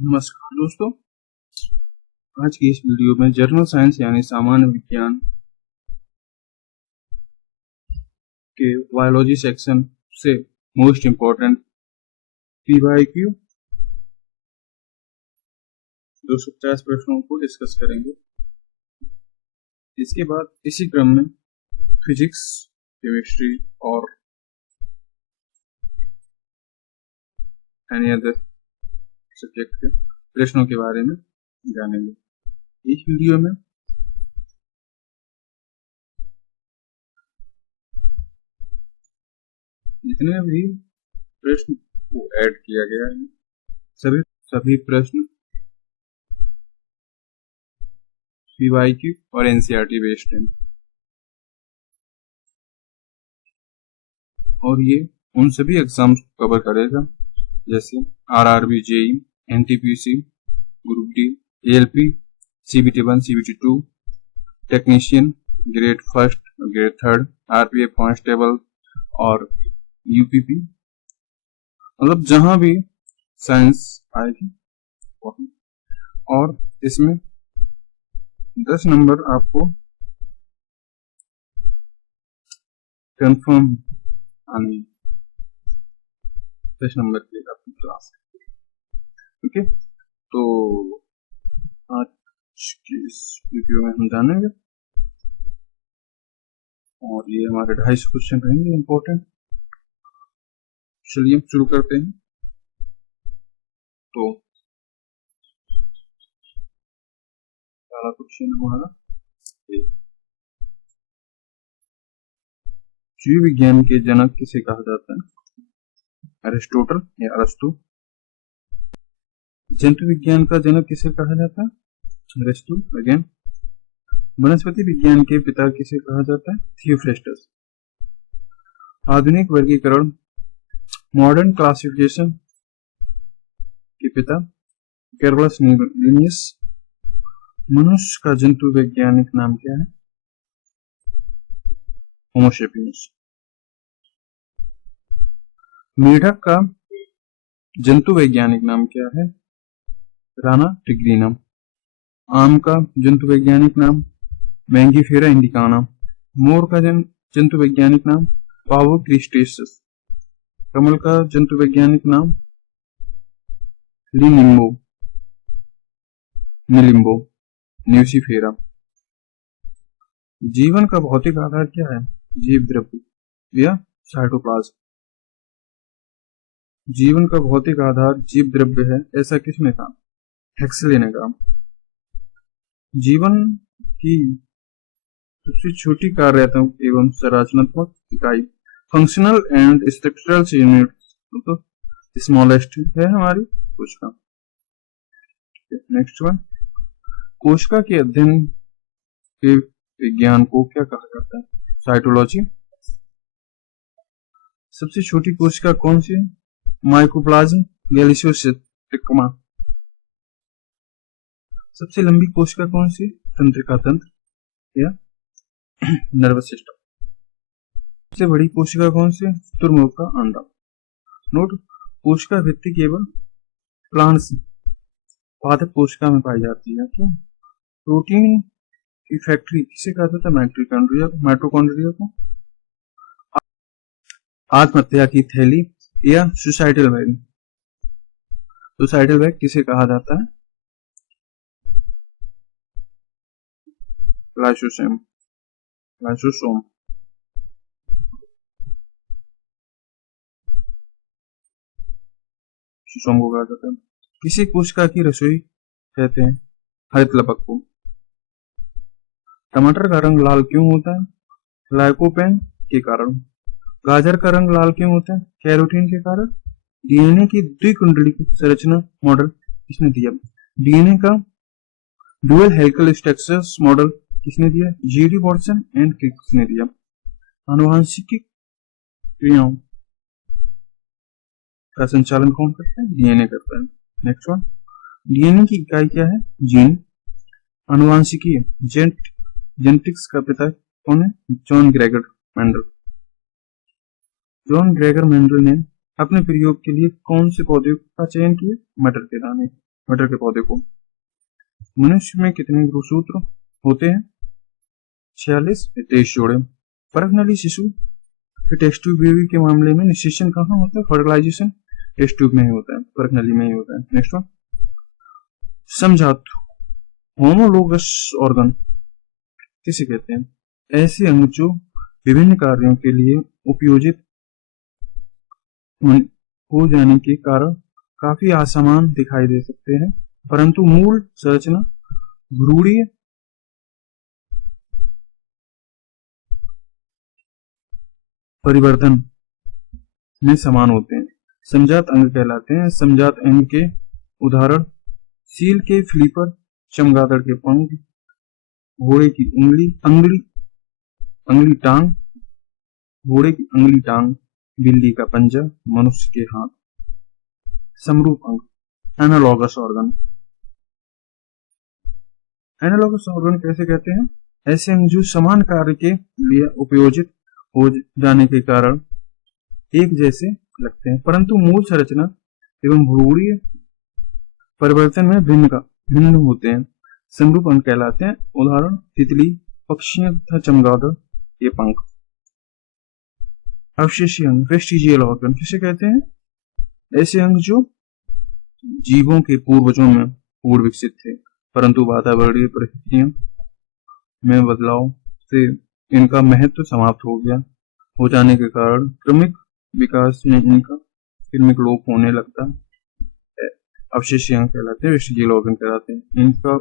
नमस्कार दोस्तों, आज की इस वीडियो में जनरल साइंस यानी सामान्य विज्ञान के बायोलॉजी सेक्शन से मोस्ट इम्पोर्टेंट पीवाईक्यू 250 प्रश्नों को डिस्कस करेंगे। इसके बाद इसी क्रम में फिजिक्स, केमिस्ट्री और एनी अदर सब्जेक्ट के प्रश्नों के बारे में जानेंगे। इस वीडियो में जितने भी प्रश्न को ऐड किया गया है सभी प्रश्न पीवाईक्यू और एनसीईआरटी बेस्ड हैं और ये उन सभी एग्जाम्स को कवर करेगा जैसे RRB, JE, NTPC, group D, ALP, CBT 1, CBT 2, technician grade first, grade third, RPF constable और यूपीपी, मतलब जहां भी साइंस आएगी वहां। और इसमें 10 नंबर आपको कंफर्म आने 10 नंबर की आपकी क्लास है। ओके, तो आज की इस वीडियो में हम जानेंगे और ये हमारे 250 क्वेश्चन रहेंगे इम्पोर्टेंट। चलिए शुरू करते हैं। तो पहला क्वेश्चन हमारा, जीव विज्ञान के जनक किसे कहा जाता है? अरिस्टोटल या अरस्तु। जंतु विज्ञान का जनक किसे कहा जाता है? अरस्तु अगेन। वनस्पति विज्ञान के पिता किसे कहा जाता है? थियोफ्रेस्टस। आधुनिक वर्गीकरण, मॉडर्न क्लासिफिकेशन के पिता कैरलस लिनियस। मनुष्य का जंतु वैज्ञानिक नाम क्या है? होमो सेपियंस। मेढक का जंतु वैज्ञानिक नाम क्या है? राना टिग्रिनम। आम का जंतु वैज्ञानिक नाम मैंगीफेरा इंडिकाना। मोर का जंतु वैज्ञानिक नाम पावो क्रिस्टेसस। कमल का जंतु वैज्ञानिक नाम निलिम्बो न्यूसिफेरा। जीवन का भौतिक आधार क्या है? जीव द्रव्य या साइटोप्लाज्म। जीवन का भौतिक आधार जीव द्रव्य है, ऐसा किसने कहा? हेक्सले ने कहा। जीवन की सबसे छोटी कार्यात्मक एवं संरचनात्मक इकाई, फंक्शनल एंड स्ट्रक्चरल यूनिट, तो स्मॉलेस्ट है हमारी कोशिका। नेक्स्ट वन, कोशिका के अध्ययन के विज्ञान को क्या कहा जाता है? साइटोलॉजी। सबसे छोटी कोशिका कौन सी है? माइकोप्लाज्म गैलियोसिस्टिकमा। सबसे लंबी कोशिका कौन सी? तंत्रिका तंत्र या नर्वस सिस्टम। सबसे बड़ी कोशिका कौन सी? तुरमुख का अंडा। नोट, कोशिका भित्ति केवल प्लांट्स पादप कोशिका में पाई जाती है। क्यों? प्रोटीन की फैक्ट्री किसे कहा जाता है? माइटोकॉन्ड्रिया को। आत्महत्या की थैली या सुसाइडल बैग। सुसाइडल बैग किसे कहा जाता है? लाइसोसोम को कहा जाता है। किसी कोशिका की रसोई कहते हैं? हरित लपक को। टमाटर का रंग लाल क्यों होता है? लाइकोपेन के कारण। गाजर का रंग लाल क्यों होता है? कैरोटीन के कारण। डीएनए की द्विकुंडली संरचना मॉडल किसने दिया? डीएनए का डुअल हेलिकल स्ट्रक्चर्स मॉडल किसने दिया? जीडी वॉटसन एंड क्रिक ने दिया। आनुवांशिक क्रियाओं का संचालन कौन करता है? डीएनए करता है। नेक्स्ट वन, डीएनए की इकाई क्या है? जीन। आनुवांशिकी जेनेटिक्स का पिता कौन है? जॉन ग्रेगर मेंडल ने अपने प्रयोग के लिए कौन से पौधे का चयन किया? मटर के दाने। मटर के पौधे को। मनुष्य में कितने गुणसूत्र होते हैं? 46 या 23 जोड़े। परखनली शिशु के टेस्ट ट्यूब बेबी के मामले में निषेचन कहाँ होता है? फर्टिलाइजेशन टेस्ट ट्यूब में ही होता है, परखनली में ही होता है। नेक्स्ट वन, समझात होमोलोगस ऑर्गन किसे कहते हैं? ऐसे अंग जो विभिन्न कार्यों के लिए उपयोजित हो जाने के कारण काफी असमान दिखाई दे सकते हैं, परंतु मूल संरचना भ्रूणीय परिवर्तन में समान होते हैं। समझात अंग कहलाते हैं। समझात अंग के उदाहरण सील के फ्लीपर, चमगादड़ के पंख, घोड़े की अंगली टांग, घोड़े की अंगली टांग, बिल्ली का पंजा, मनुष्य के हाथ। समरूप अंग एनालॉगस ऑर्गन। एनालॉगस ऑर्गन कैसे कहते हैं? ऐसे अंग जो समान कार्य के लिए उपयोजित हो जाने के कारण एक जैसे लगते हैं, परंतु मूल संरचना एवं भ्रूणीय परिवर्तन में भिन्न होते हैं। समरूप अंग कहलाते हैं। उदाहरण तितली, पक्षियां तथा चमगादड़ के पंख। अवशेषीय अंग वेस्टिजियल ऑर्गन किसे कहते हैं? ऐसे अंग जो जीवों के पूर्वजों में पूर्व विकसित थे, परंतु वातावरणीय परिस्थितियों में बदलाव से इनका महत्व समाप्त हो जाने के कारण क्रमिक विकास में इनका क्रमिक लोप होने लगता है। अवशेषीय अंग कहलाते हैं, वेस्टिजियल ऑर्गन कहलाते हैं। इनका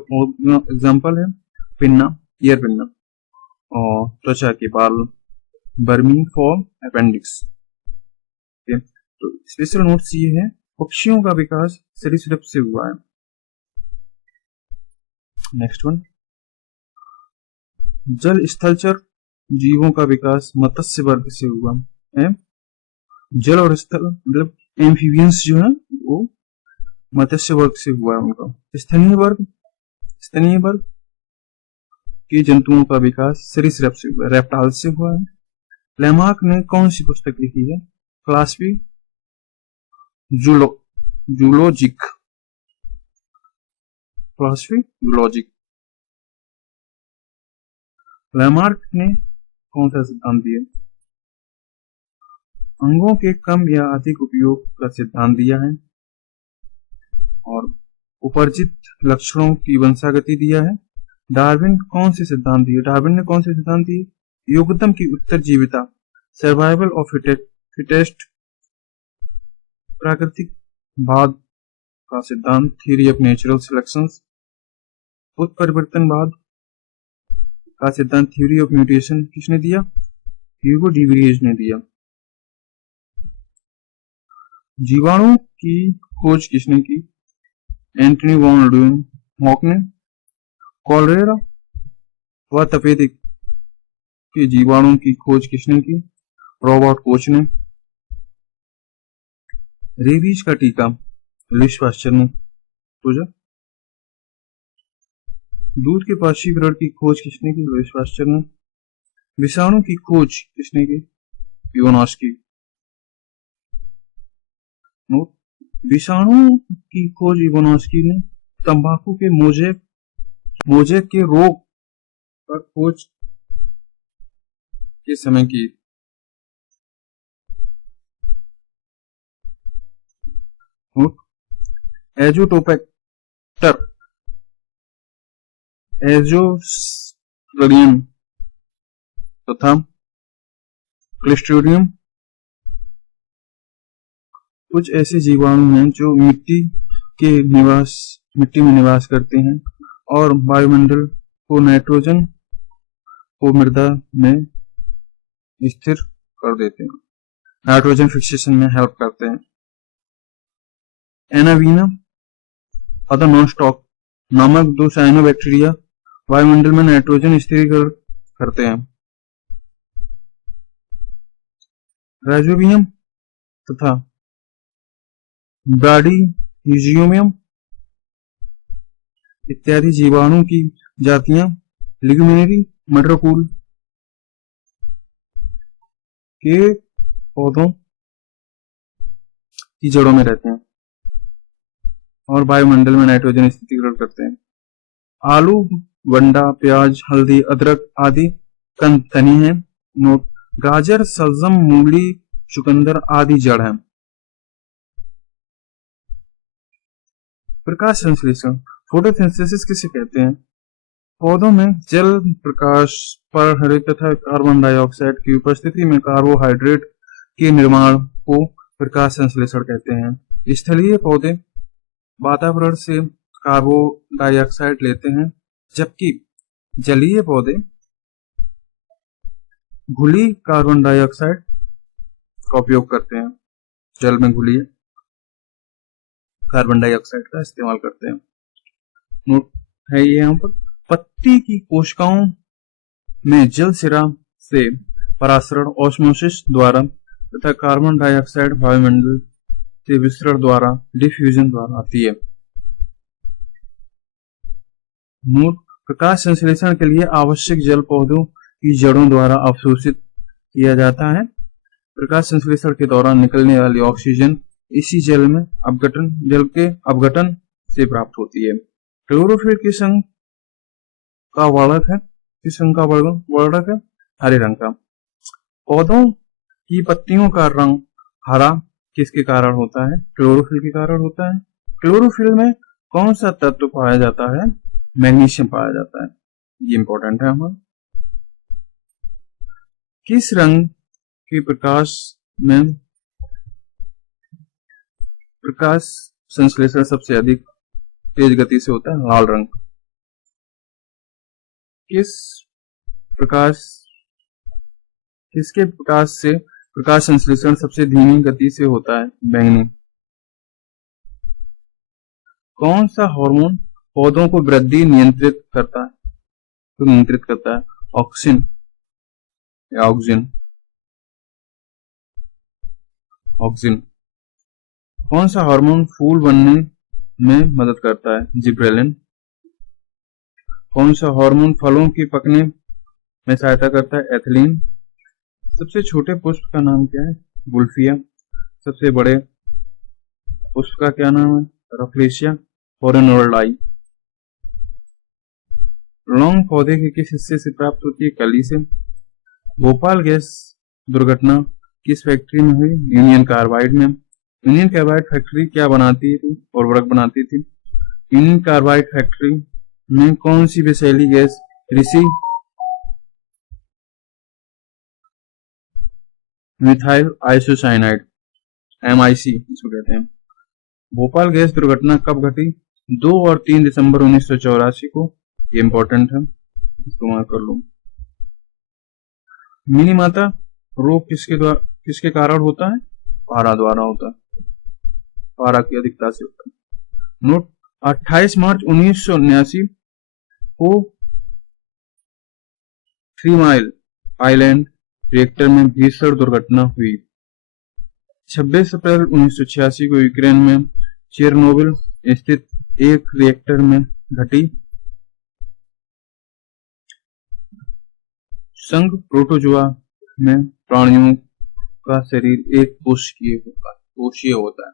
एग्जाम्पल है पिन्ना, ईयर पिन्ना, और त्वचा के बाल, बर्मी फॉर्म अपेंडिक्स। तो स्पेशल नोट्स ये है, पक्षियों का विकास सरीसृप से हुआ है। नेक्स्ट वन, जल स्थलचर जीवों का विकास मत्स्य वर्ग से हुआ है। जल और स्थल मतलब एम्फीबियंस जो है वो मत्स्य वर्ग से हुआ है उनका। स्तनीय वर्ग के जंतुओं का विकास सरीसृप से हुआ है, रेप्टाइल से हुआ है। लेमार्क ने कौन सी पुस्तक लिखी है? Classic zoologic. लेमार्क ने कौन सा सिद्धांत दिया? अंगों के कम या अधिक उपयोग का सिद्धांत दिया है, और उपर्जित लक्षणों की वंशागति दिया है। डार्विन कौन से सिद्धांत दिए? डार्विन ने कौन से सिद्धांत दिए? योग्यतम की उत्तरजीविता, सर्वाइवल ऑफ फिटेस्ट, प्राकृतिक बाद का सिद्धांत, थ्योरी ऑफ नेचुरल सिलेक्शन, उत्परिवर्तनवाद का सिद्धांत, थ्योरी ऑफ म्यूटेशन किसने दिया? ह्यूगो डी विलियर्स ने दिया। जीवाणु की खोज किसने की? एंटनी वॉन ल्यूवेनहॉक ने। कॉलरेरा व तपेदिक के जीवाणु की खोज किसने की? रॉबर्ट कोच ने। रेबीज का टीका लुईस पास्चर ने खोजा। दूध के पार्श्वीकरण की खोज किसने की? लुईस पास्चर ने। विषाणु की खोज किसने की? इवानोस्की। विषाणु की खोज इवानोस्की ने। तंबाकू के मोजेक के रोग पर खोज के समय की? एजोटोपेक्टर एजोस्ट्रेलियन तथा क्लिस्ट्रिडियम कुछ ऐसे जीवाणु हैं जो मिट्टी में निवास करते हैं और वायुमंडल को नाइट्रोजन को मृदा में स्थिर कर देते हैं, नाइट्रोजन फिक्सेशन में हेल्प करते हैं। एनावीना अदर नॉनस्टॉक नामक 2 साइनोबैक्टीरिया वायुमंडल में नाइट्रोजन स्थिरीकरण करते हैं। राइजोबियम तथा ब्राडीजियोमियम इत्यादि जीवाणु की जातियां लिग्यूमिनरी मटर कुल के पौधों की जड़ों में रहते हैं। और वायुमंडल में नाइट्रोजन स्थिति ग्रहण करते हैं। आलू, वंडा, प्याज, हल्दी, अदरक आदि तनी है। नोट, गाजर, सलजम, मूली, चुकंदर आदि जड़ है। प्रकाश संश्लेषण, फोटोसिंथेसिस किसे कहते हैं? पौधों में जल प्रकाश पर हरे तथा कार्बन डाइऑक्साइड की उपस्थिति में कार्बोहाइड्रेट के निर्माण को प्रकाश संश्लेषण कहते हैं। स्थलीय पौधे वातावरण से कार्बन डाइऑक्साइड लेते हैं, जबकि जलीय पौधे घुली कार्बन डाइऑक्साइड का उपयोग करते हैं। जल में घुली कार्बन डाइऑक्साइड का इस्तेमाल करते हैं। नोट है ये यहाँ पर, पत्ती की कोशिकाओं में जल सिरा से परासरण ऑस्मोसिस द्वारा तथा कार्बन डाइऑक्साइड वायुमंडल से विसरण द्वारा डिफ्यूजन द्वारा आती है। नोट, प्रकाश संश्लेषण के लिए आवश्यक जल पौधों की जड़ों द्वारा अवशोषित किया जाता है। प्रकाश संश्लेषण के दौरान निकलने वाली ऑक्सीजन इसी जल के अपघटन से प्राप्त होती है। क्लोरोफिल किस रंग का वर्णक है? किस रंग का वर्णक है? हरे रंग का। पौधों की पत्तियों का रंग हरा किसके कारण होता है? क्लोरोफिल के कारण होता है। क्लोरोफिल में कौन सा तत्व पाया जाता है? मैग्नीशियम पाया जाता है। ये इंपॉर्टेंट है हमारा। किस रंग के प्रकाश में प्रकाश संश्लेषण सबसे अधिक तेज गति से होता है? लाल रंग। किसके प्रकाश से प्रकाश संश्लेषण सबसे धीमी गति से होता है? बैंगनी। कौन सा हार्मोन पौधों को वृद्धि नियंत्रित करता है? ऑक्सिन या ऑक्सिन। कौन सा हार्मोन फूल बनने में मदद करता है? जिब्रेलिन। कौन सा हार्मोन फलों के पकने में सहायता करता है? एथिलीन। सबसे छोटे पुष्प का नाम क्या है? वुल्फिया। सबसे बड़े पुष्प का क्या नाम है? रफलेशिया फोरेनोर्डाई। लौंग पौधे के किस हिस्से से प्राप्त होती है? कली से। भोपाल गैस दुर्घटना किस फैक्ट्री में हुई? यूनियन कार्बाइड में। यूनियन कार्बाइड फैक्ट्री क्या बनाती थी? उर्वरक बनाती थी। यूनियन कार्बाइड फैक्ट्री में कौन सी विषैली गैस मिथाइल आइसोसाइनाइड MIC इसको कहते हैं। भोपाल गैस दुर्घटना कब घटी? 2 और 3 दिसंबर 1984 को। ये इंपॉर्टेंट है, इसको मार्क कर लो। मिनीमाता रोग किसके कारण होता है? पारा द्वारा होता है। पारा की अधिकता से होता है। नोट, 28 मार्च 1979 को 3 माइल आइलैंड रिएक्टर में भीषण दुर्घटना हुई। 26 अप्रैल 1986 को यूक्रेन में चेरनोबिल स्थित एक रिएक्टर में घटी। संघ प्रोटोजोआ में प्राणियों का शरीर एक कोशीय होता है।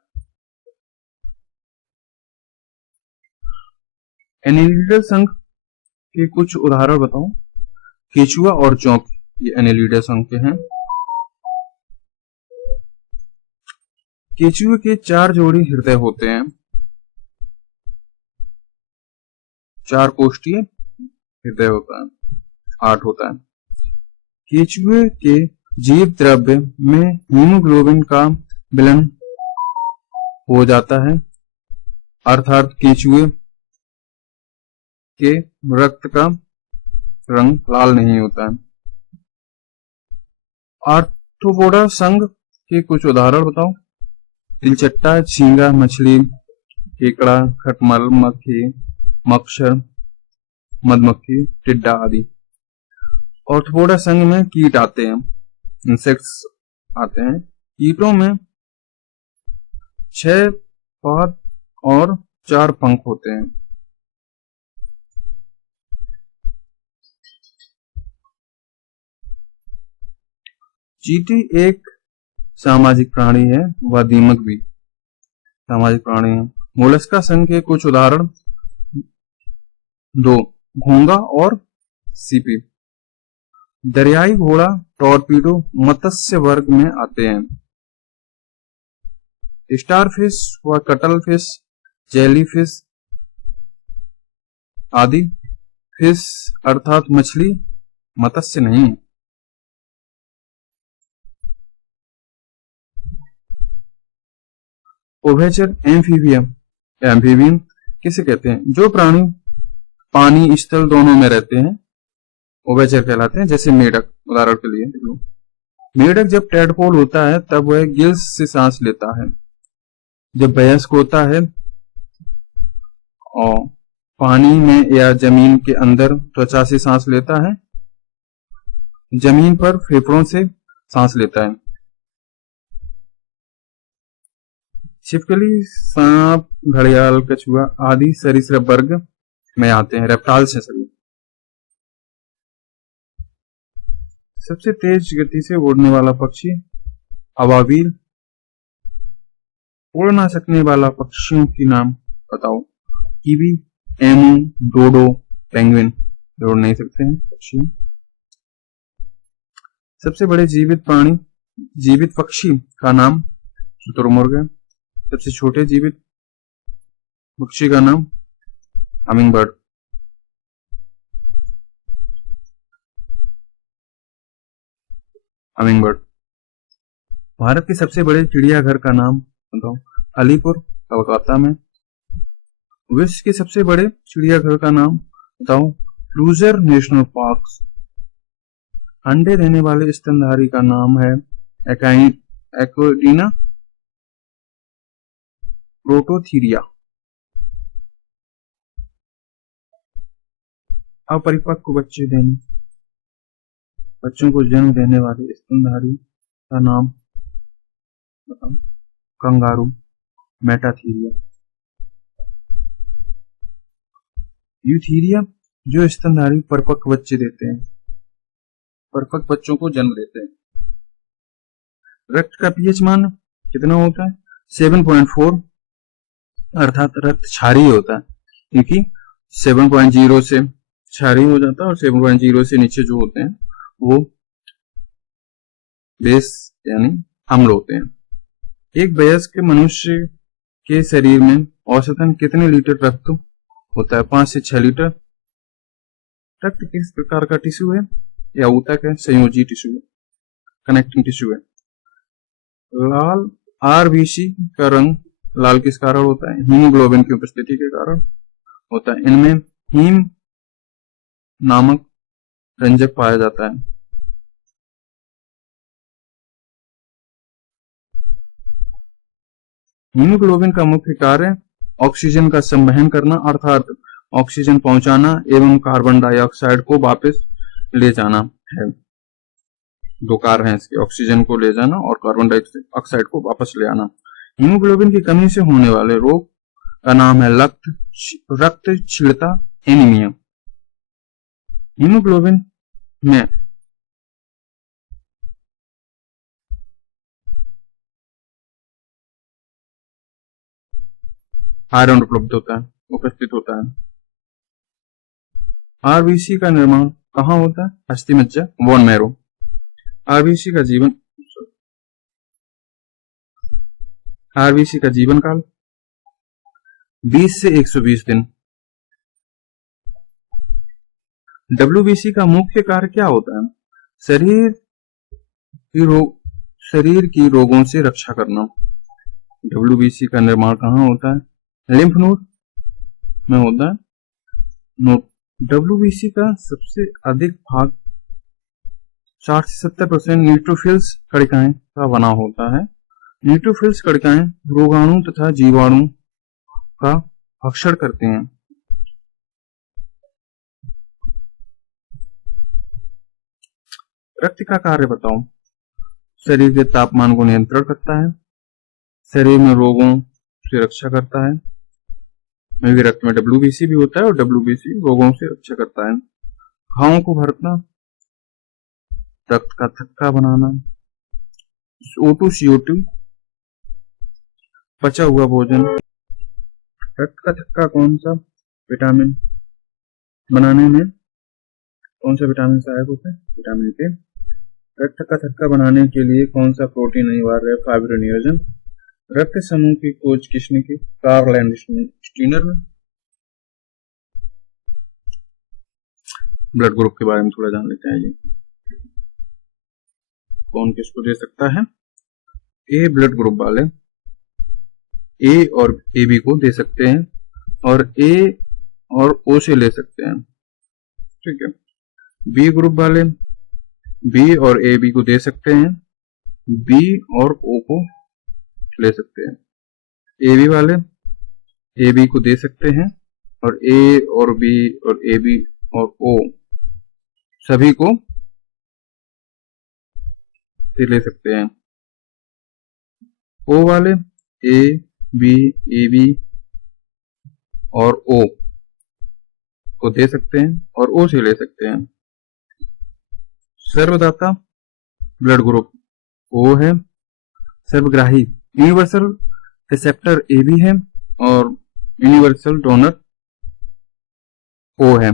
एनेलिडा संघ के कुछ उदाहरण बताओ। केचुआ और चौक, ये एनेलिडा संघ के हैं। केचुए के 4 जोड़ी हृदय होते हैं। 4 कोष्ठीय हृदय होता है, 8 होता है। केचुए के जीव द्रव्य में हीमोग्लोबिन का विलयन हो जाता है, अर्थात केचुए के रक्त का रंग लाल नहीं होता है। आर्थ्रोपोडा संघ के कुछ उदाहरण बताओ। तिलचट्टा, झींगा मछली, केकड़ा, खटमल, मक्खी, मच्छर, मधुमक्खी, टिड्डा आदि। आर्थ्रोपोडा संघ में कीट आते हैं, इंसेक्ट्स आते हैं। कीटों में 6 पाद और 4 पंख होते हैं। चींटी एक सामाजिक प्राणी है, वह दीमक भी सामाजिक प्राणी है। मोलस्का संघ के कुछ उदाहरण दो, घोंगा और सीपी। दरियाई घोड़ा, टॉर्पीडो मत्स्य वर्ग में आते हैं। स्टारफिश व कटलफिश, जेलीफिश आदि फिश अर्थात मछली मत्स्य नहीं है। उभयचर एम्फीबियम, एम्फीबियम किसे कहते हैं? जो प्राणी पानी स्थल दोनों में रहते हैं उभयचर कहलाते हैं। जैसे मेढक, उदाहरण के लिए मेढक जब टेडपोल होता है तब वह गिल्स से सांस लेता है। जब वयस्क होता है और पानी में या जमीन के अंदर त्वचा से सांस लेता है, जमीन पर फेफड़ों से सांस लेता है। छिपकली, सांप, घड़ियाल, कछुआ आदि सरीसृप वर्ग में आते हैं, रेप्टाइल्स हैं सभी। सबसे तेज गति से उड़ने वाला पक्षी अबाबील। उड़ ना सकने वाला पक्षियों की नाम बताओ। Kiwi, emu, dodo, penguin. उड़ नहीं सकते हैं पक्षी। सबसे बड़े जीवित पक्षी का नाम शुतुरमुर्ग है। सबसे छोटे जीवित पक्षी का नाम हमिंगबर्ड। भारत के सबसे बड़े चिड़ियाघर का नाम बताओ। अलीपुर, कोलकाता में। विश्व के सबसे बड़े चिड़ियाघर का नाम बताओ। Cruiser national park. अंडे देने वाले स्तनधारी का नाम है एक्वाडीना प्रोटोथीरिया। अपरिपक्व बच्चों को जन्म देने वाले स्तनधारी का नाम बताओ। Kangaroo, Metatheria. यूथीरिया जो स्तनधारी परिपक्व बच्चे देते हैं, परिपक्व बच्चों को जन्म देते हैं। रक्त का पीएच मान कितना होता है? 7.4, अर्थात रक्त क्षारीय होता है, क्योंकि 7.0 से क्षारीय हो जाता है और 7.0 से नीचे जो होते हैं वो बेस यानी अम्ल होते हैं। एक वयस्क मनुष्य के शरीर में औसतन कितने लीटर रक्त होता है? 5 से 6 लीटर। रक्त किस प्रकार का टिश्यू है? या ऊतक है, संयोजी टिश्यू है, कनेक्टिंग टिश्यू है। लाल आरबीसी का रंग लाल किस कारण होता है? हीमोग्लोबिन की उपस्थिति के कारण होता है। इनमें हीम नामक रंजक पाया जाता है। हीमोग्लोबिन का मुख्य कार्य ऑक्सीजन का संवहन करना, अर्थात ऑक्सीजन पहुंचाना एवं कार्बन डाइऑक्साइड को वापस ले जाना है। दो कार्य हैं इसके, ऑक्सीजन को ले जाना और कार्बन डाइऑक्साइड को वापस ले आना। हीमोग्लोबिन की कमी से होने वाले रोग का नाम है रक्त क्षीणता, एनीमिया। हीमोग्लोबिन में आयरन उपलब्ध होता है, उपस्थित होता है। आरबीसी का निर्माण कहाँ होता है? अस्थिमज्जा, बोन मैरो। आरबीसी का जीवन काल 20 से 120 दिन। डब्ल्यूबीसी का मुख्य कार्य क्या होता है? शरीर की रोगों से रक्षा करना। डब्ल्यूबीसी का निर्माण कहाँ होता है? लिम्फ नोड में होता है। डब्ल्यूबीसी का सबसे अधिक भाग 60 से 70% न्यूट्रोफिल्स कणिकाएं का बना होता है। न्यूट्रोफिल्स कणिकाएं रोगाणु तथा जीवाणु का भक्षण करते हैं। रक्त का कार्य बताओ। शरीर के तापमान को नियंत्रण करता है, शरीर में रोगों से रक्षा करता है। रक्त में डब्ल्यूबीसी भी होता है और डब्ल्यूबीसी रोगों से रक्षा करता है। घावों को भरना, रक्त का थक्का बनाना, O2 CO2, पचा हुआ भोजन, रक्त का थक्का कौन सा विटामिन बनाने में, कौन सा विटामिन सहायक होता है? विटामिन के। रक्त का थक्का बनाने के लिए कौन सा प्रोटीन अनिवार्य है? फाइब्रोनियोजन। रक्त समूह की खोज किसने की? कार्ल लैंडस्टीनर ने। ब्लड ग्रुप के बारे में थोड़ा जान लेते हैं। ये कौन किसको दे सकता है? ए ब्लड ग्रुप वाले ए और ए बी को दे सकते हैं, और ए और ओ से ले सकते हैं, ठीक है। बी ग्रुप वाले बी और ए बी को दे सकते हैं, बी और ओ को ले सकते हैं। ए बी वाले ए बी को दे सकते हैं, और ए और बी और ए बी और ओ सभी को ले सकते हैं। ओ वाले ए बी ए बी और ओ को दे सकते हैं, और ओ से ले सकते हैं। सर्वदाता ब्लड ग्रुप ओ है। सर्वग्राही यूनिवर्सल रिसेप्टर ए बी है, और यूनिवर्सल डोनर ओ है।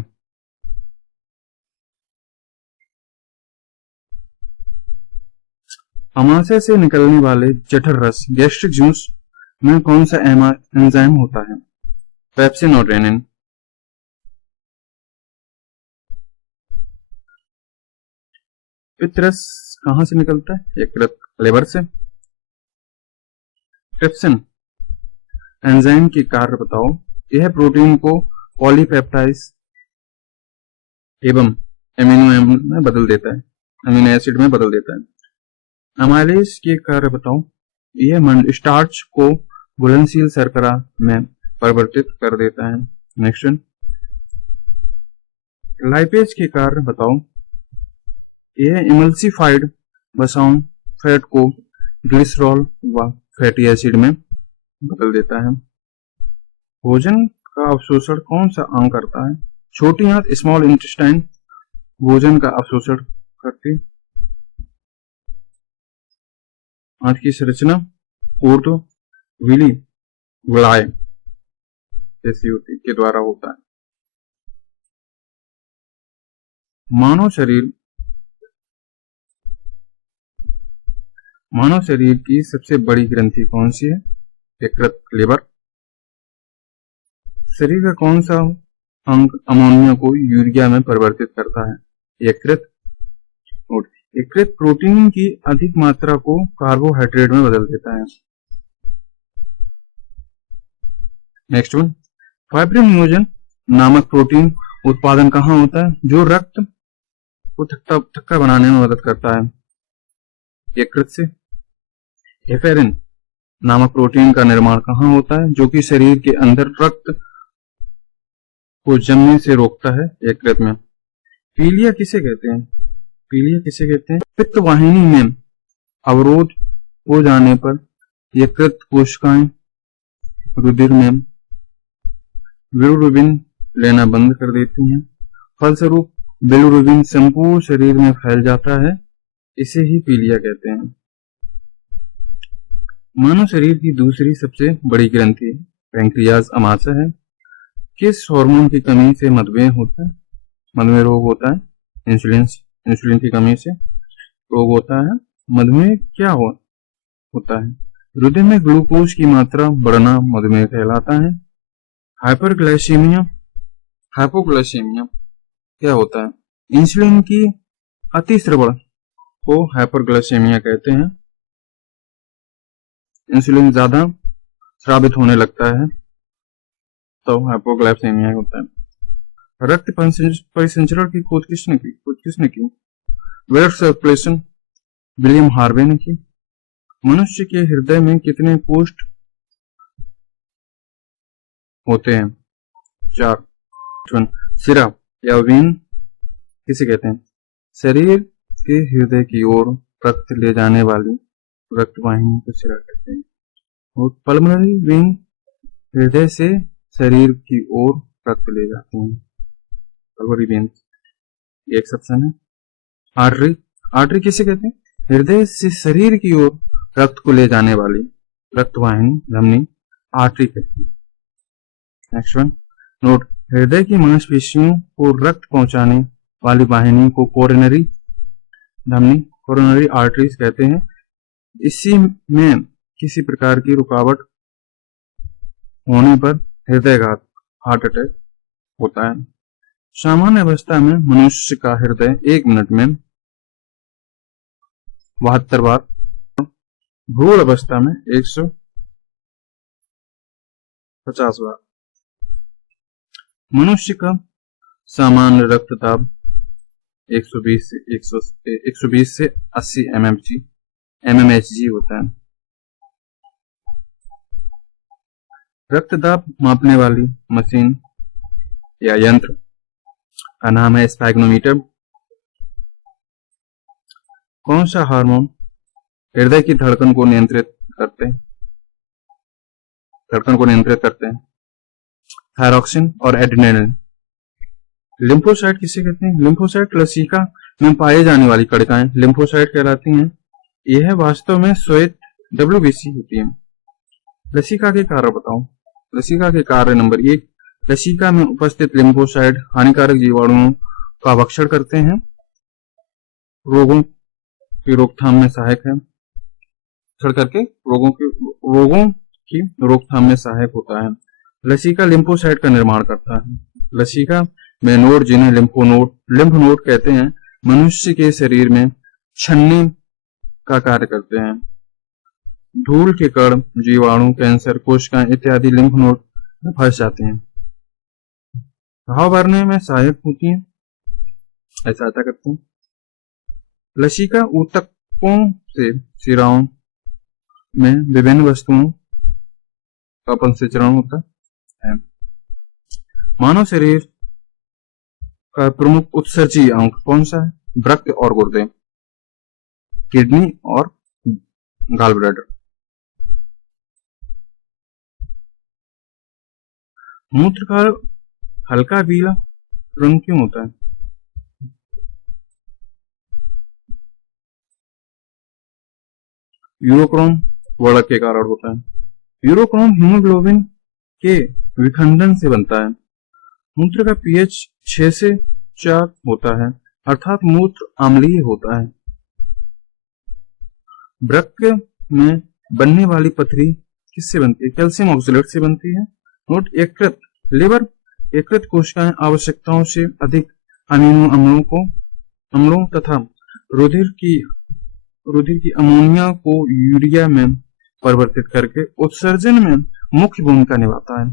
अमाशय से निकलने वाले जठर रस गैस्ट्रिक जूस में कौन सा एंजाइम होता है? पेप्सिन और रेनिन। पित्तरस कहां से निकलता है? यकृत, लिवर से। ट्रिप्सिन एंजाइम की कार्य बताओ। यह प्रोटीन को पॉलीपेप्टाइड एवं एमिनो में बदल देता है, अमीनो एसिड में बदल देता है। अमाइलेज के कार्य बताओ। यह स्टार्च को घुलनशील शर्करा में परिवर्तित कर देता है। नेक्स्ट वन, लाइपेज के कार्य बताओ। यह इमल्सिफाइड वसाओं फैट को ग्लिसरॉल व फैटी एसिड में बदल देता है। भोजन का अवशोषण कौन सा अंग करता है? छोटी आंत स्मॉल इंटेस्टाइन भोजन का अवशोषण करती। आंत की संरचना ऊर्ध्व विली विलाय जैसी होती के द्वारा होता है। मानव शरीर की सबसे बड़ी ग्रंथि कौन सी है? यकृत, लिवर। शरीर का कौन सा अंग अमोनिया को यूरिया में परिवर्तित करता है? यकृत। यकृत प्रोटीन की अधिक मात्रा को कार्बोहाइड्रेट में बदल देता है। नेक्स्ट वन, फाइब्रिनोजन नामक प्रोटीन उत्पादन कहाँ होता है? जो रक्त को थक्का बनाने में मदद करता है। यकृत से। हेपेरिन नामक प्रोटीन का निर्माण कहाँ होता है? जो कि शरीर के अंदर रक्त को जमने से रोकता है। यकृत में। पीलिया किसे कहते हैं? पीलिया किसे कहते हैं? पित्त वाहिनी में अवरोध हो जाने पर यकृत कोशिकाएं रुधिर में बिलिरुबिन लेना बंद कर देती हैं। फलस्वरूप बिलिरुबिन संपूर्ण शरीर में फैल जाता है। इसे ही पीलिया कहते हैं। मानव शरीर की दूसरी सबसे बड़ी ग्रंथि पैंक्रियाज अमाशय है। किस हार्मोन की कमी से मधुमेह होता है? मधुमेह रोग होता है। इंसुलिन की कमी से रोग होता है। मधुमेह क्या होता है? हृदय में ग्लूकोज की मात्रा बढ़ना मधुमेह कहलाता है। हाइपरग्लाइसीमिया हाइपोग्लाइसीमिया क्या होता है? इंसुलिन की अतिस्रवण को हाइपरग्लाइसीमिया कहते हैं। इंसुलिन ज्यादा स्रावित होने लगता है तो हाइपोग्लाइसीमिया होता है। रक्त परिसंचरण की खोज किसने की? ब्लड सर्कुलेशन विलियम हार्वे ने की। मनुष्य के हृदय में कितने कोष्ठ होते हैं? 4। सिरा या वेन किसे कहते हैं? शरीर के हृदय की ओर रक्त ले जाने वाली रक्तवाहिनी को सिरा कहते हैं। और पल्मोनरी वेन हृदय से शरीर की ओर रक्त ले जाते हैं। पल्मोनरी वेन ये एक्सेप्शन है। आर्टरी किसे कहते हैं? हृदय से शरीर की ओर रक्त को ले जाने वाली रक्तवाहिनी धमनी आर्टरी कहते हैं। नेक्स्ट वन, नोट, हृदय की मांसपेशियों को रक्त पहुंचाने वाली वाहिनी को कोरोनरी धमनी, कोरोनरी आर्टरीज कहते हैं। इसी में किसी प्रकार की रुकावट होने पर हृदयघात, हार्ट अटैक होता है। सामान्य अवस्था में मनुष्य का हृदय 1 मिनट में 72 बार, भ्रूण अवस्था में 150 बार। मनुष्य का सामान्य रक्तदाब 120 से 80 mmHg होता है। रक्तदाब मापने वाली मशीन या यंत्र का नाम है स्फैग्नोमीटर। कौन सा हार्मोन हृदय की धड़कन को नियंत्रित करते हैं? थायरॉक्सिन और एड्रेनलिन। लिम्फोसाइट किसे कहते हैं? लिम्फोसाइट लसिका में पाए जाने वाली कणिकाएं लिम्फोसाइट कहलाती हैं। यह वास्तव में श्वेत WBC होती है। लसिका के कार्य बताओ। लसिका के कार्य नंबर 1, लसिका में उपस्थित लिम्फोसाइट हानिकारक जीवाणुओं का भक्षण करते हैं, रोगों की रोकथाम में सहायक है, रोगों की रोकथाम में सहायक होता है। लसिका लिम्फोसाइट का निर्माण करता है। लसिका में नोड, जिन्हें लिम्फ नोड कहते हैं, मनुष्य के शरीर में छन्नी का कार्य करते हैं। धूल के कण, जीवाणु, कैंसर कोशिकाएं इत्यादि लिम्फ नोड में फंस जाते हैं, घाव भरने में सहायक होती हैं, ऐसा करते हैं। लसिका ऊतकों से शिराओं में विभिन्न वस्तुओं का अपसंचरण होता है। मानव शरीर का प्रमुख उत्सर्जी अंग कौन सा है? वृक्क और गुर्दे, किडनी और गॉल ब्लैडर। मूत्र का हल्का पीला रंग क्यों होता है? यूरोक्रोम वर्णक के कारण होता है। यूरोक्रोम हीमोग्लोबिन के विखंडन से बनता है। मूत्र का pH 6 से 4 होता है, अर्थात मूत्र अम्लीय होता है। वृक्क में बनने वाली पथरी किससे बनती है? कैल्शियम ऑक्सलेट से बनती है। नोट, लिवर यकृत कोशिकाएं आवश्यकताओं से अधिक अमीनो अम्लों तथा रुधिर की अमोनिया को यूरिया में परिवर्तित करके उत्सर्जन में मुख्य भूमिका निभाता है।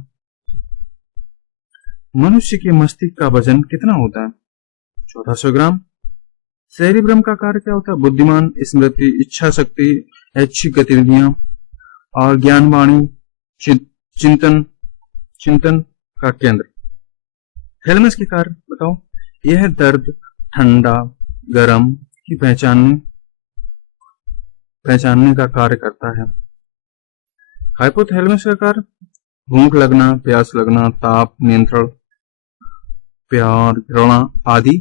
मनुष्य के मस्तिष्क का वजन कितना होता है? 1400 ग्राम। सेरिब्रम का कार्य क्या होता है? बुद्धिमान, स्मृति, इच्छा शक्ति, ऐच्छिक गतिविधियां और ज्ञानवाणी, चिंतन का केंद्र। थैलेमस के कार्य बताओ। यह दर्द, ठंडा, गर्म की पहचानने का कार्य करता है। हाइपोथैलेमस का कार्य भूख लगना, प्यास लगना, ताप नियंत्रण, प्यार, घृणा आदि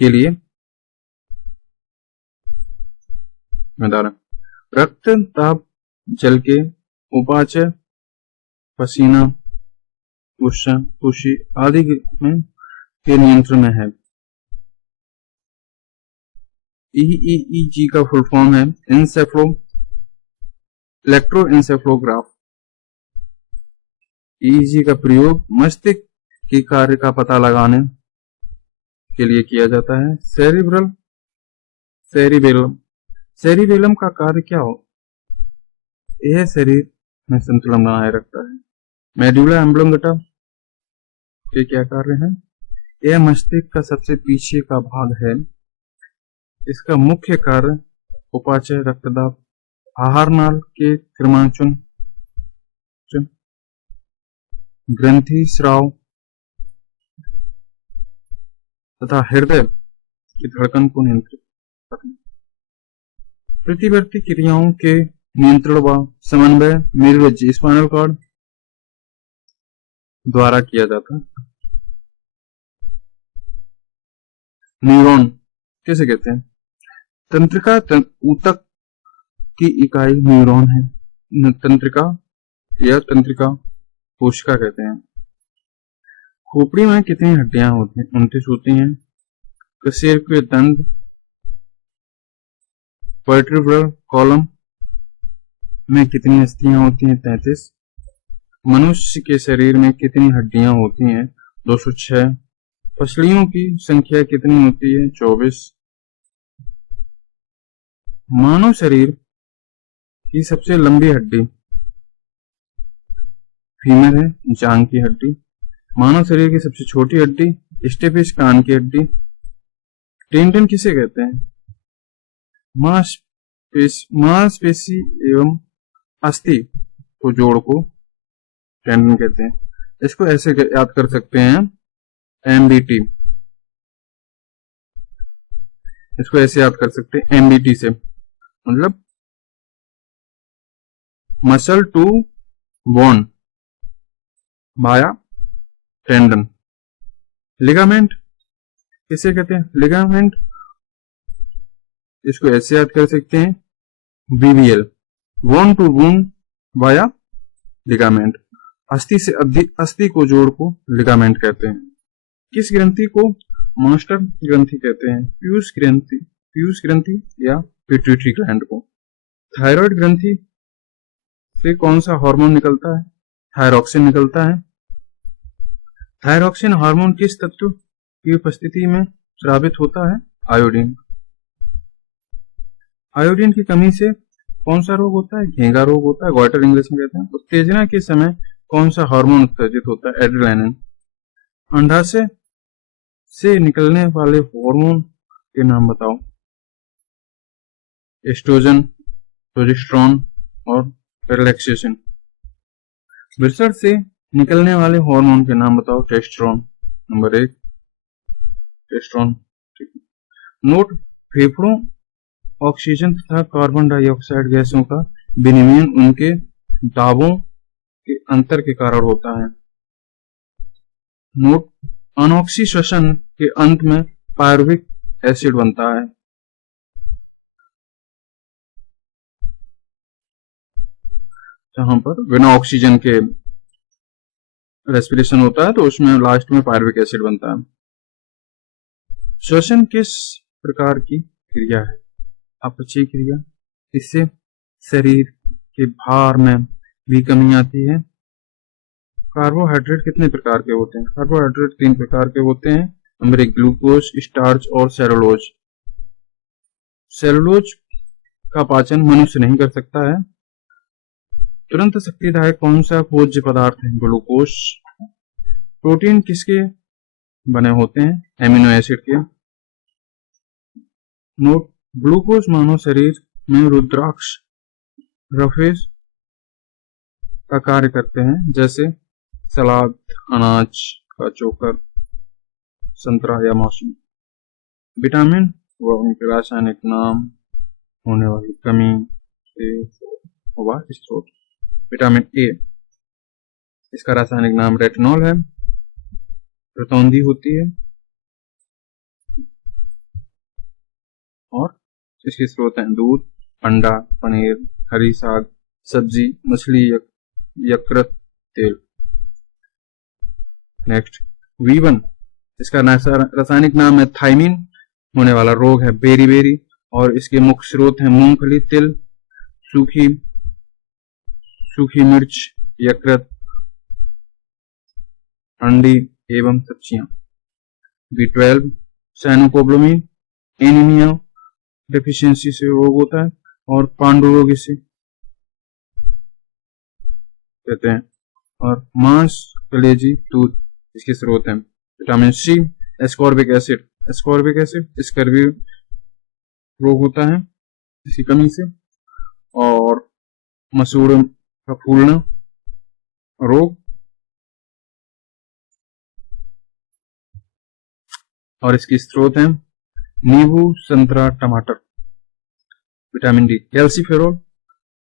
के लिए जिम्मेदार है। रक्त दाब, जल के उपाचय, पसीना, तुशी आदि में के नियंत्रण में है। EEG का फुल फॉर्म है इलेक्ट्रोएन्सेफलोग्राफ। EEG का प्रयोग मस्तिष्क के कार्य का पता लगाने के लिए किया जाता है। सेरिबेलम का कार्य क्या हो? यह शरीर में संतुलन बनाए रखता है। मेडुला ऑब्लोंगेटा के क्या कार्य हैं? यह मस्तिष्क का सबसे पीछे का भाग है। इसका मुख्य कार्य उपाचय, रक्तदाब, आहार नाल के क्रमांकन, ग्रंथि स्राव तथा हृदय की धड़कन को नियंत्रित करना। प्रतिवर्ती क्रियाओं के नियंत्रण व समन्वय मेरुरज्जु स्पाइनल कॉर्ड द्वारा किया जाता है। न्यूरॉन कैसे कहते हैं? तंत्रिका ऊतक की इकाई न्यूरॉन है। तंत्रिका कोशिका कहते हैं। खोपड़ी में कितनी हड्डियां होती हैं? 29 होती हैं। कशेरुकीय दंड, वर्टिब्रल कॉलम में कितनी अस्थियां होती हैं? 33। मनुष्य के शरीर में कितनी हड्डियां होती हैं? 206। पसलियों की संख्या कितनी होती है? 24। मानव शरीर की सबसे लंबी हड्डी फीमर है, जांग की हड्डी। मानव शरीर की सबसे छोटी हड्डी स्टेपिस, कान की हड्डी। टेंडन किसे कहते हैं? मांसपेशी एवं अस्थि को जोड़ को टेंडन कहते हैं। इसको ऐसे याद कर सकते हैं, एमबीटी। इसको ऐसे याद कर सकते हैं एमबीटी से, मतलब muscle to bone via tendon. Ligament किसे कहते हैं? लिगामेंट इसको ऐसे याद कर सकते हैं, BVL, bone to bone via ligament. अस्थि से अस्थि को जोड़ को लिगामेंट कहते हैं। किस ग्रंथि को मास्टर ग्रंथि कहते हैं? पीयूष ग्रंथि या पिट्यूटरी ग्लैंड को। थायराइड ग्रंथि से कौन सा हार्मोन निकलता है? थायरॉक्सिन निकलता है। थायरॉक्सिन हार्मोन किस तत्व की उपस्थिति में स्रावित होता है? आयोडीन। आयोडीन की कमी से कौन सा रोग होता है? घेंगा रोग होता है, गॉइटर इंग्लिश में कहते हैं। उत्तेजना के समय कौन सा हार्मोन उत्तेजित होता है? एड्रेनालिन। अंडाशय से निकलने वाले हार्मोन के नाम बताओ। एस्ट्रोजन, प्रोजेस्टेरोन और रिलैक्सेशन। वृषण से निकलने वाले हार्मोन के नाम बताओ। Testosterone, number 1 testosterone. नोट, फेफड़ों ऑक्सीजन तथा कार्बन डाइऑक्साइड गैसों का विनिमयन उनके दाबों के अंतर के कारण होता है। नोट, अनॉक्सी श्वसन के अंत में पायरुविक एसिड बनता है। जहां पर बिना ऑक्सीजन के रेस्पिरेशन होता है तो उसमें लास्ट में पायरुविक एसिड बनता है। श्वसन किस प्रकार की क्रिया है? अपचयी क्रिया। इससे शरीर के भार में भी कमी आती है। कार्बोहाइड्रेट कितने प्रकार के होते हैं? कार्बोहाइड्रेट 3 प्रकार के होते हैं। नंबर 1 ग्लूकोज, स्टार्च और सेलुलोज। सेलुलोज का पाचन मनुष्य नहीं कर सकता है। तुरंत शक्तिदायक कौन सा भोज्य पदार्थ है? ग्लूकोज। प्रोटीन किसके बने होते हैं? एमिनो एसिड के। नोट, ग्लूकोज मानव शरीर में रुद्राक्ष रफेज का कार्य करते हैं, जैसे सलाद, अनाज का चोकर, संतरा या मौसमी। विटामिन व उनके रासायनिक नाम, होने वाली कमी से हुआ स्रोत। विटामिन ए, इसका रासायनिक नाम रेटिनॉल है। रतौंधी होती है और इसके स्रोत हैं दूध, अंडा, पनीर, हरी साग, सब्जी, मछली, यकृत, तेल। नेक्स्ट, V1, इसका रासायनिक नाम है थायमिन। होने वाला रोग है बेरी और इसके मुख्य स्रोत हैं मूंगफली, तिल, सूखी मिर्च, यकृत, अंडी एवं सब्जियां। B12, साइनोकोब्लामिन, एनीमिया डेफिशिएंसी से रोग होता है और पांडु रोग इसे कहते हैं। और मांस, कलेजी, दूध इसके स्रोत हैं। Vitamin C, ascorbic acid scurvy रोग होता है इसकी कमी से। और मसूड़ का फूलना रोग, और इसके स्रोत हैं नींबू, संतरा, टमाटर। विटामिन डी, कैल्सीफेरॉल,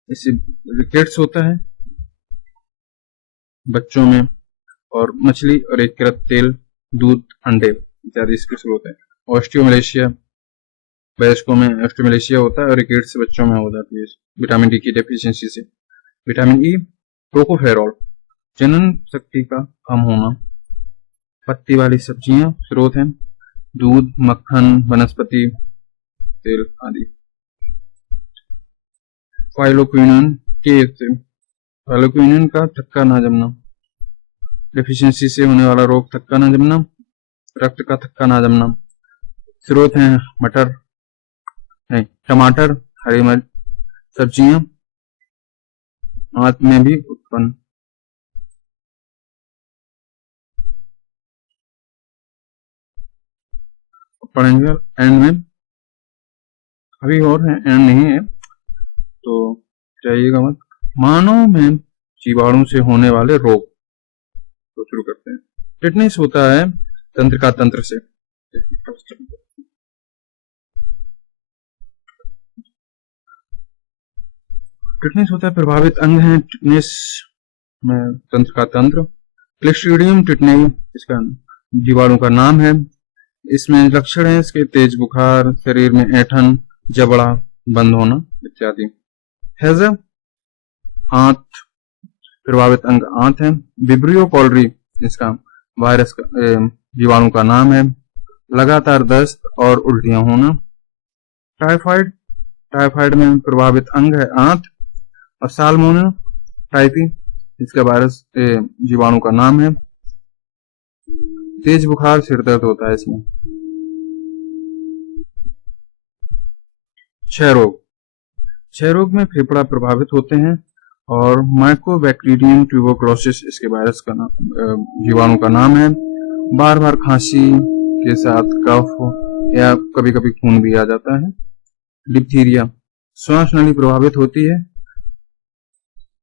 इससे रिकेट्स होता है बच्चों में। और मछली और यकृत, तेल, दूध, अंडे इत्यादि इसके स्रोत है। ऑस्टियोमलेशिया, वयस्कों में ऑस्टियोमलेशिया होता है और रिकेट्स बच्चों में हो जाती है विटामिन डी की डेफिशिएंसी से। विटामिन ई, टोकोफेरॉल, जनन शक्ति का कम होना। पत्ती वाली सब्जियां स्रोत हैं दूध, मक्खन, वनस्पति तेल आदि। फाइलोक्विनोन के से फाइलोक्विनोन का थक्का ना जमना, डेफिशिएंसी से होने वाला रोग थक्का ना जमना, रक्त का थक्का ना जमना। स्रोत हैं मटर नहीं टमाटर, हरी मिर्च, सब्जियां, आंत में भी उत्पन्न। पढ़ेंगे एंड में, अभी और है एंड नहीं है तो जाइएगा मत। मानव में जीवाणु से होने वाले रोग तो शुरू करते हैं। टिटनेस होता है तंत्रिका तंत्र से। टिटनेस होता है प्रभावित अंग है टिटनेस में तंत्रिका तंत्र। क्लिस्ट्रीडियम टिटनेई इसका जीवाणु का नाम है। इसमें लक्षण है इसके तेज बुखार, शरीर में ऐंठन, जबड़ा बंद होना इत्यादि। हैजा आंत, प्रभावित अंग आंत है। विब्रियो कॉलरी इसका वायरस का जीवाणु का नाम है। लगातार दस्त और उल्टियां होना। टाइफाइड, टाइफाइड में प्रभावित अंग है आंत। और साल्मोनेला टाइफी इसका वायरस जीवाणु का नाम है। तेज बुखार, सिर दर्द होता है इसमें। क्षय रोग, क्षय रोग में फेफड़ा प्रभावित होते हैं और माइकोबैक्टीरियम ट्यूबरकुलोसिस इसके वायरस का जीवाणु का नाम है। बार बार खांसी के साथ कफ या कभी कभी खून भी आ जाता है। डिप्थीरिया, श्वास नली प्रभावित होती है।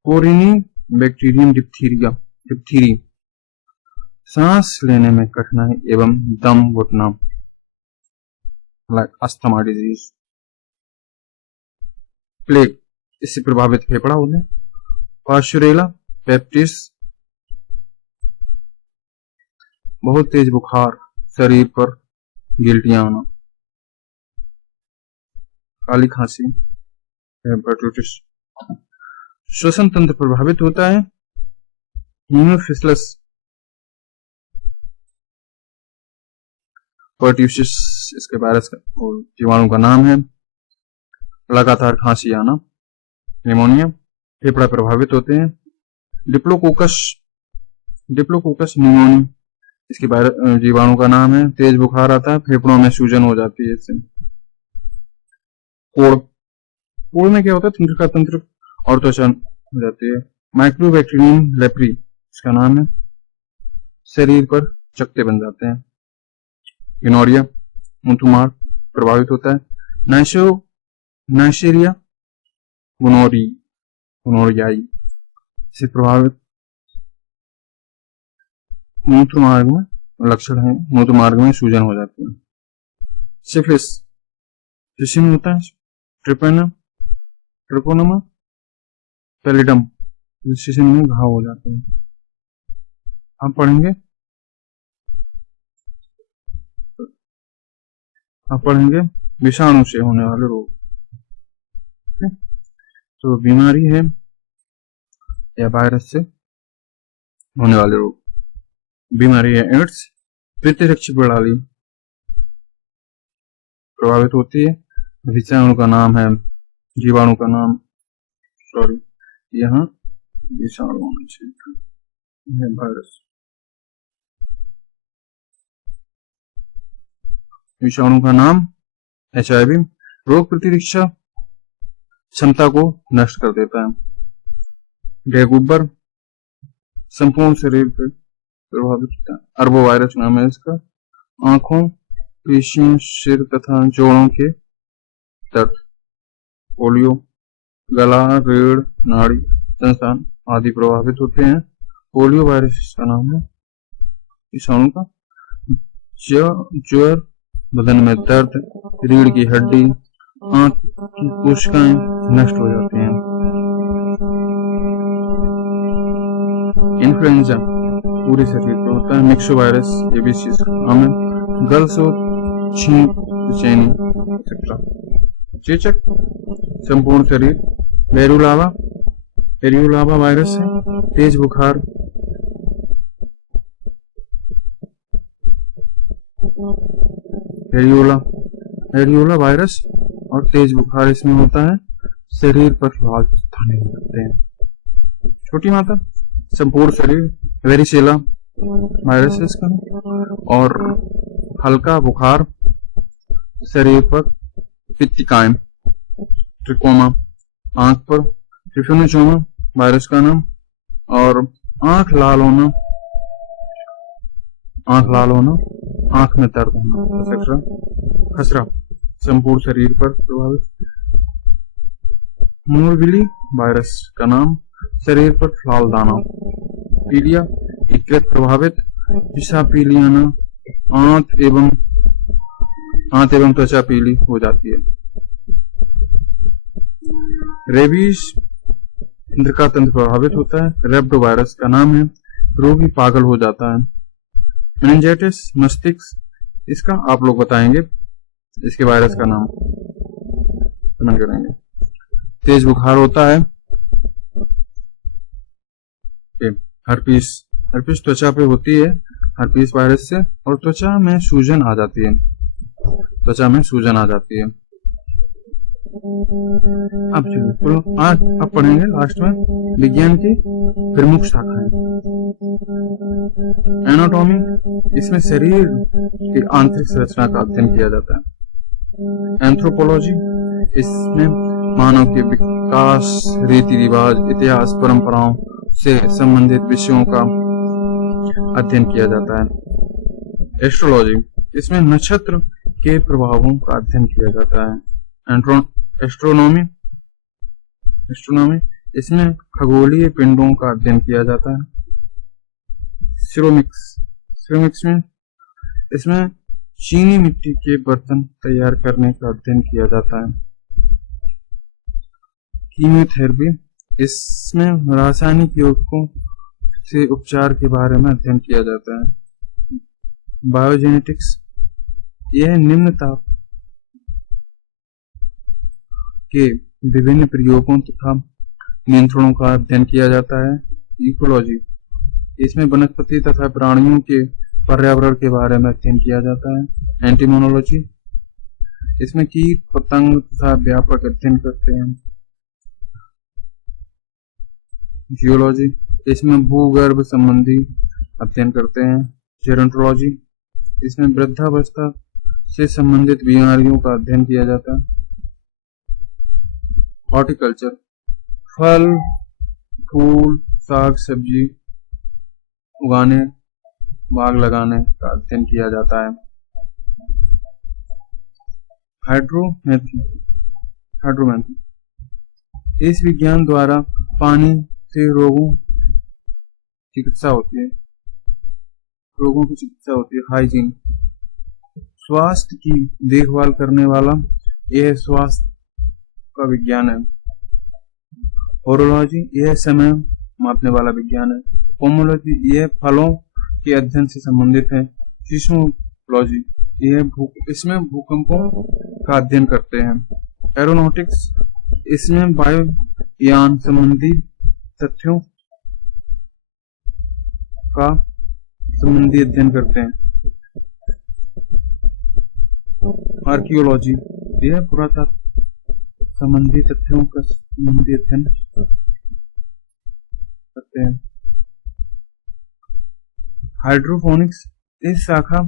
कोरिनी बैक्टीरियम डिप्थीरी, सांस लेने में कठिनाई एवं दम घुटना, अस्थमा डिजीज। प्लेग, इससे प्रभावित फेफड़ा होने। पार्शुरेला पेप्टिस, बहुत तेज बुखार, शरीर पर गिल्टियां आना। काली खांसी, हेपेटाइटिस। श्वसन तंत्र प्रभावित होता है। हीमोफिलस पर्ट्यूसिस इसके वायरस का और जीवाणु का नाम है। लगातार खांसी आना। निमोनिया, फेफड़ा प्रभावित होते हैं। डिप्लोकोकस निमोनिया इसके जीवाणु का नाम है। तेज बुखार आता है, फेफड़ों में सूजन हो जाती है इससे। कोड़ में क्या होता है तंत्रिका तंत्र और त्वचा हो जाती है। माइक्रोबैक्टीरियम लेप्री इसका नाम है। शरीर पर चकत्ते बन जाते हैं। गिनोरिया, मुंह प्रभावित होता है। नाइशेरिया गुनोरियाई से प्रभावित मूत्र मार्ग में लक्षण है। मूत्र मार्ग में सूजन हो जाती है। सिफिलिस, किसी में होता है ट्रिपोनोमा पैलिडम, शिशिर में घाव हो जाते हैं। आप पढ़ेंगे विषाणु से होने वाले रोग। तो बीमारी है या वायरस से होने वाले रोग। बीमारी है एड्स। प्रतिरक्षी प्रणाली प्रभावित होती है। विषाणु का नाम है, जीवाणु का नाम यहाँ विषाणु होना चाहिए, वायरस। विषाणु का नाम HIV। रोग प्रतिरक्षा क्षमता को नष्ट कर देता है। डेगुबर संपूर्ण शरीर पर प्रभावित होता है। अर्बो वायरस नाम है इसका। आंखों, पेशियों, सिर तथा जोड़ों के दर्द। पोलियो, गला, रीढ़, नाड़ी, संस्थान आदि प्रभावित होते हैं। पोलियो वायरस इसका नाम है विषाणु का। ज्वर, बदन में दर्द, रीढ़ की हड्डी, आंत की कोशिकाएं नष्ट हो जाती हैं। इन्फ्लुएंजा पूरे शरीर पर होता है। मिक्सो वायरस ये भी चीज नाम है। गलसोत, छींक, बेचैनी, चेचक संपूर्ण शरीर। पेरुलावा वायरस है। तेज बुखार, एरियोला वायरस और तेज बुखार इसमें होता है। शरीर पर लाल दाने होते हैं। छोटी माता संपूर्ण शरीर, वेरिसेला वायरस है इसका। और हल्का बुखार, शरीर पर पित्तिकाएं, ट्रिकोमा आंख पर, ट्रिफोनोसोमा वायरस का नाम। और आंख लाल होना, आंख में दर्द होना, खसरा संपूर्ण शरीर पर प्रभावित। मोरविली वायरस का नाम, शरीर पर लाल दाना। पीलिया यकृत प्रभावित, दिशा पीलियाना, आंत एवं त्वचा पीली हो जाती है। रेबीज इंद्र का तंत्र प्रभावित होता है। रेब्डो वायरस का नाम है, रोगी पागल हो जाता है। मेनिंजाइटिस मस्तिष्क, इसका आप लोग बताएंगे, इसके वायरस का नाम कमेंट करेंगे। तेज बुखार होता है। हर्पीस त्वचा पे होती है, हर्पीस वायरस से, और त्वचा में सूजन आ जाती है। अब पढ़ेंगे लास्ट में विज्ञान की प्रमुख शाखाएं। एनाटॉमी, इसमें शरीर की आंतरिक संरचना का अध्ययन किया जाता है। एंथ्रोपोलॉजी, इसमें मानव के विकास, रीति रिवाज, इतिहास, परंपराओं से संबंधित विषयों का अध्ययन किया जाता है। एस्ट्रोलॉजी, इसमें नक्षत्र के प्रभावों का अध्ययन किया जाता है। एस्ट्रोनॉमी, इसमें खगोलीय पिंडों का अध्ययन किया जाता है। सिरोमिक्स में इसमें चीनी मिट्टी के बर्तन तैयार करने का अध्ययन किया जाता है। कीमोथेरेपी, इसमें रासायनिक यौगिकों से उपचार के बारे में अध्ययन किया जाता है। बायोजेनेटिक्स, यह निम्न ताप के विभिन्न प्रयोगों तथा नियंत्रणों का अध्ययन किया जाता है। इकोलॉजी, इसमें वनस्पति तथा प्राणियों के पर्यावरण के बारे में अध्ययन किया जाता है। एंटीमोनोलॉजी, इसमें कीट पतंग तथा व्यापक अध्ययन करते हैं। जियोलॉजी, इसमें भूगर्भ संबंधी अध्ययन करते हैं। जेरोंटोलॉजी, इसमें वृद्धावस्था से संबंधित बीमारियों का अध्ययन किया जाता है। हॉर्टिकल्चर, फल फूल साग सब्जी उगाने, बाग लगाने का अध्ययन किया जाता है। हाइड्रोमेट्री, इस विज्ञान द्वारा पानी से रोगों की चिकित्सा होती है। हाइजीन, स्वास्थ्य की देखभाल करने वाला, यह स्वास्थ्य का विज्ञान है। होरोलॉजी, यह समय मापने वाला विज्ञान है। पोमोलॉजी, यह फलों के अध्ययन से संबंधित है। सिस्मोलॉजी, इसमें भूकंपों का अध्ययन करते हैं। एरोनॉटिक्स, इसमें वायुयान संबंधी तथ्यों का संबंधी अध्ययन करते हैं। आर्कियोलॉजी, यह पुरातत्व संबंधी तथ्यों का संबंधी अध्ययन करते हैं। हाइड्रोपोनिक्स, इस शाखा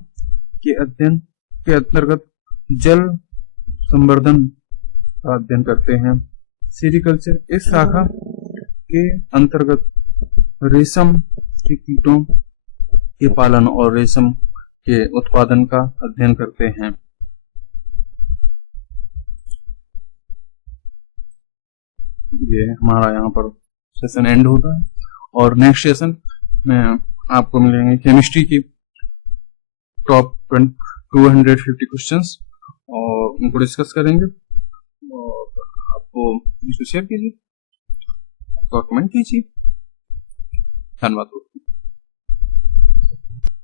के अध्ययन के अंतर्गत जल संवर्धन का अध्ययन करते हैं। सेरिकल्चर, इस शाखा के अंतर्गत रेशम के कीटों के पालन और रेशम के उत्पादन का अध्ययन करते हैं। ये हमारा यहाँ पर सेशन एंड होता है और नेक्स्ट सेशन में आपको मिलेंगे केमिस्ट्री की टॉप 250 क्वेश्चंस और उनको डिस्कस करेंगे। और आपको इसको शेयर कीजिए और कमेंट कीजिए। धन्यवाद।